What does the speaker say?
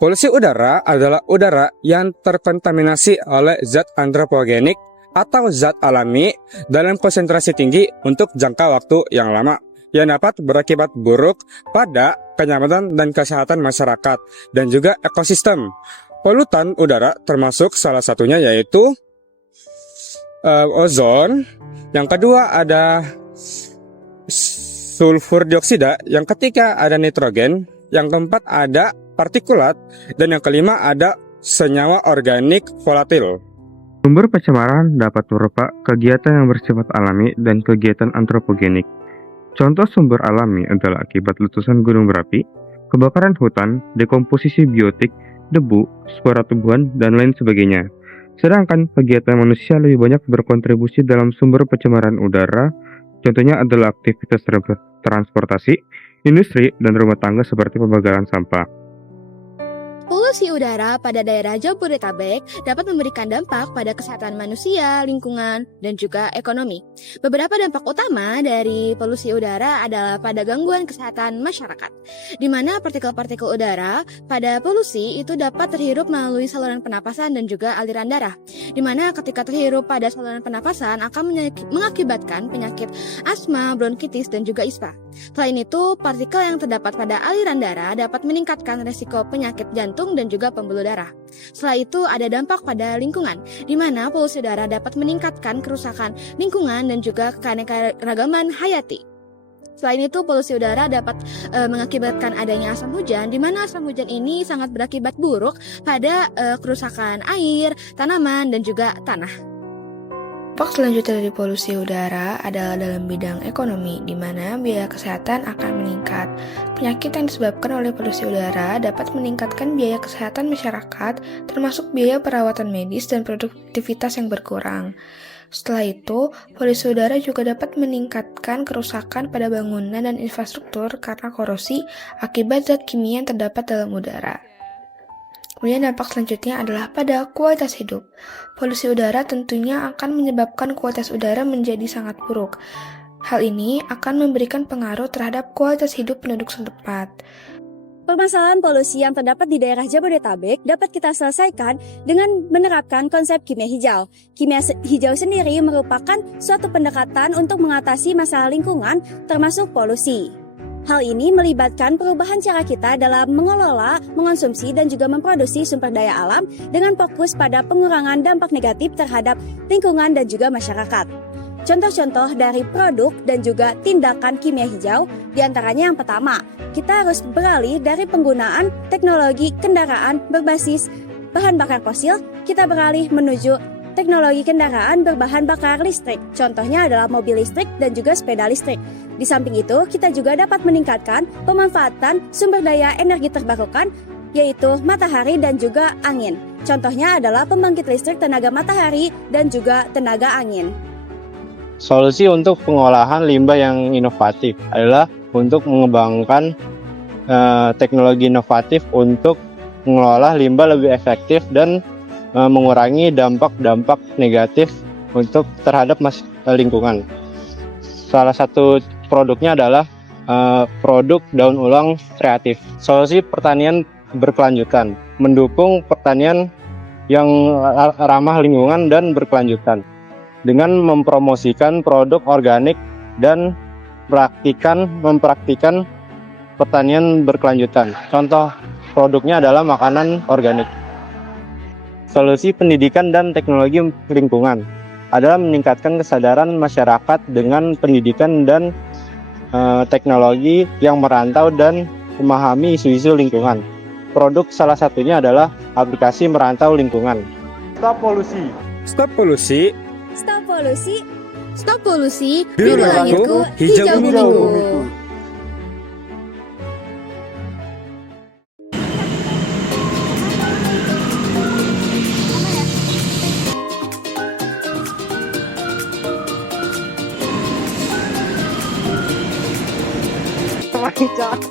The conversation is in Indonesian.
Polusi udara adalah udara yang terkontaminasi oleh zat antropogenik atau zat alami dalam konsentrasi tinggi untuk jangka waktu yang lama yang dapat berakibat buruk pada kenyamanan dan kesehatan masyarakat dan juga ekosistem. Polutan udara termasuk salah satunya yaitu ozon, yang kedua ada sulfur dioksida, yang ketiga ada nitrogen, yang keempat ada partikulat, dan yang kelima ada senyawa organik volatil. Sumber pencemaran dapat berupa kegiatan yang bersifat alami dan kegiatan antropogenik. Contoh sumber alami adalah akibat letusan gunung berapi, kebakaran hutan, dekomposisi biotik, debu, spora tumbuhan, dan lain sebagainya. Sedangkan kegiatan manusia lebih banyak berkontribusi dalam sumber pencemaran udara, contohnya adalah aktivitas transportasi, industri, dan rumah tangga seperti pembakaran sampah. Polusi udara pada daerah Jabodetabek dapat memberikan dampak pada kesehatan manusia, lingkungan, dan juga ekonomi. Beberapa dampak utama dari polusi udara adalah pada gangguan kesehatan masyarakat, di mana partikel-partikel udara pada polusi itu dapat terhirup melalui saluran pernapasan dan juga aliran darah, di mana ketika terhirup pada saluran pernapasan akan mengakibatkan penyakit asma, bronkitis, dan juga ispa. Selain itu, partikel yang terdapat pada aliran darah dapat meningkatkan resiko penyakit jantung dan juga pembuluh darah. Setelah itu ada dampak pada lingkungan, di mana polusi udara dapat meningkatkan kerusakan lingkungan dan juga keanekaragaman hayati. Selain itu, polusi udara dapat mengakibatkan adanya asam hujan, di mana asam hujan ini sangat berakibat buruk pada kerusakan air, tanaman, dan juga tanah. Dampak selanjutnya dari polusi udara adalah dalam bidang ekonomi, di mana biaya kesehatan akan meningkat. Penyakit yang disebabkan oleh polusi udara dapat meningkatkan biaya kesehatan masyarakat, termasuk biaya perawatan medis dan produktivitas yang berkurang. Setelah itu, polusi udara juga dapat meningkatkan kerusakan pada bangunan dan infrastruktur karena korosi akibat zat kimia yang terdapat dalam udara. Kemudian dampak selanjutnya adalah pada kualitas hidup. Polusi udara tentunya akan menyebabkan kualitas udara menjadi sangat buruk. Hal ini akan memberikan pengaruh terhadap kualitas hidup penduduk setempat. Permasalahan polusi yang terdapat di daerah Jabodetabek dapat kita selesaikan dengan menerapkan konsep kimia hijau. Kimia hijau sendiri merupakan suatu pendekatan untuk mengatasi masalah lingkungan termasuk polusi. Hal ini melibatkan perubahan cara kita dalam mengelola, mengonsumsi, dan juga memproduksi sumber daya alam dengan fokus pada pengurangan dampak negatif terhadap lingkungan dan juga masyarakat. Contoh-contoh dari produk dan juga tindakan kimia hijau diantaranya yang pertama, kita harus beralih dari penggunaan teknologi kendaraan berbasis bahan bakar fosil, kita beralih menuju teknologi kendaraan berbahan bakar listrik. Contohnya adalah mobil listrik dan juga sepeda listrik. Di samping itu, kita juga dapat meningkatkan pemanfaatan sumber daya energi terbarukan, yaitu matahari dan juga angin. Contohnya adalah pembangkit listrik tenaga matahari dan juga tenaga angin. Solusi untuk pengolahan limbah yang inovatif adalah untuk mengembangkan teknologi inovatif untuk mengelola limbah lebih efektif dan mengurangi dampak-dampak negatif untuk terhadap lingkungan. Salah satu produknya adalah produk daun ulang kreatif. Solusi pertanian berkelanjutan, mendukung pertanian yang ramah lingkungan dan berkelanjutan dengan mempromosikan produk organik dan mempraktikkan pertanian berkelanjutan. Contoh produknya adalah makanan organik. Solusi pendidikan dan teknologi lingkungan adalah meningkatkan kesadaran masyarakat dengan pendidikan dan teknologi yang merantau dan memahami isu-isu lingkungan. Produk salah satunya adalah aplikasi merantau lingkungan. Stop polusi. Stop polusi. Stop polusi. Stop polusi, Biru biru langitku, hijau bumiku. Macam